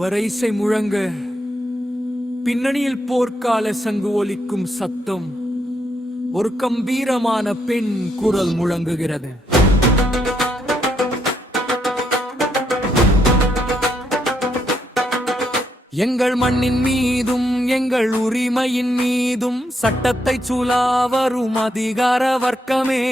வரைசை முழங்க பின்னணியில் போர்க்கால சங்கு ஒலிக்கும் சத்தம். ஒரு கம்பீரமான பெண் குரல் முழங்குகிறது. எங்கள் மண்ணின் மீதும் எங்கள் உரிமையின் மீதும் சட்டத்தை சுலாவரும் அதிகார வர்க்கமே,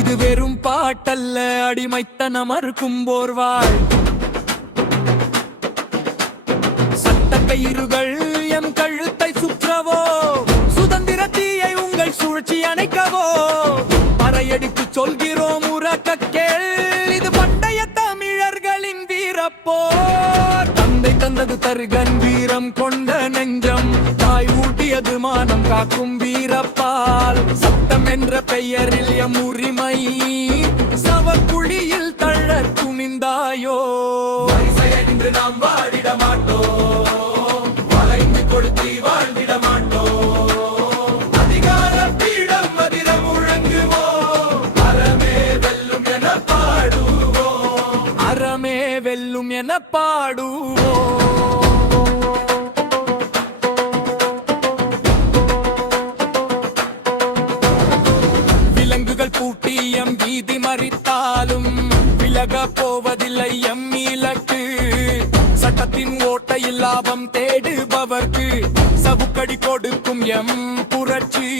இது வெறும் பாட்டல்ல, அடிமைத்தனம் மறுக்கும் போர்வாள். சட்ட கயிறுகள் எம் கழுத்தை சுற்றவோ, சுதந்திர தீயை உங்கள் சூழ்ச்சி அணைக்கவோ, பறையடித்து சொல்கிறோம் உறக்க கேள், இது பண்டைய தமிழர்களின் வீரப்போர். தந்தை தந்தது தருகன் வீரம் கொண்ட நெஞ்சம், தாய் ஊட்டியது மானம் காக்கும் வீரப்பால். சட்டம் என்ற பெயரில் எம் உரிமை சவக்குழியில் தள்ள துணிந்தாயோ. என்று நாம் வாடிட மாட்டோம், வளைந்து கொடுத்து வாழ்ந்திட மாட்டோம். அதிகார பீடம் மதிர முழங்குவோம், அறமே வெல்லும் என பாடுவோம், அறமே வெல்லும் என பாடுவோம். பூட்டி எம் வீதி மறித்தாலும் விலக போவதில்லை எம் இலக்கு. சட்டத்தின் ஓட்டையில் லாபம் தேடுபவர்க்கு சவுக்கடி கொடுக்கும் எம் புரட்சி.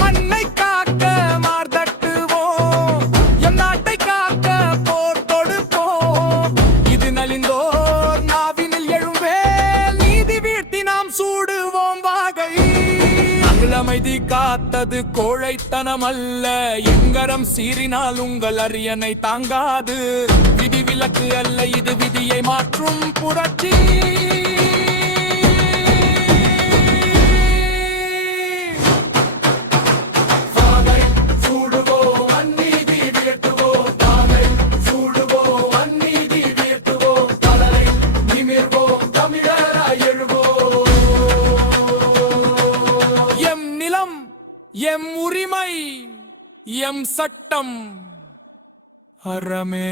மண்ணை காக்க மார்தட்டுவோம், எம் நாட்டை காக்க போர் தொடுப்போம். இது நலிந்தோர் நாவினில் எழுவேல், நீதி வீழ்த்தி நாம் சூடுவோம் வாகை. அமைதி காத்தது கோழைத்தனம் அல்ல, எங்கரம் சீறினால் உங்கள் அரியணை தாங்காது. விதி விலக்கு அல்ல, இது விதியை மாற்றும் புரட்சி. எம் உரிமை எம் சட்டம் அறமே.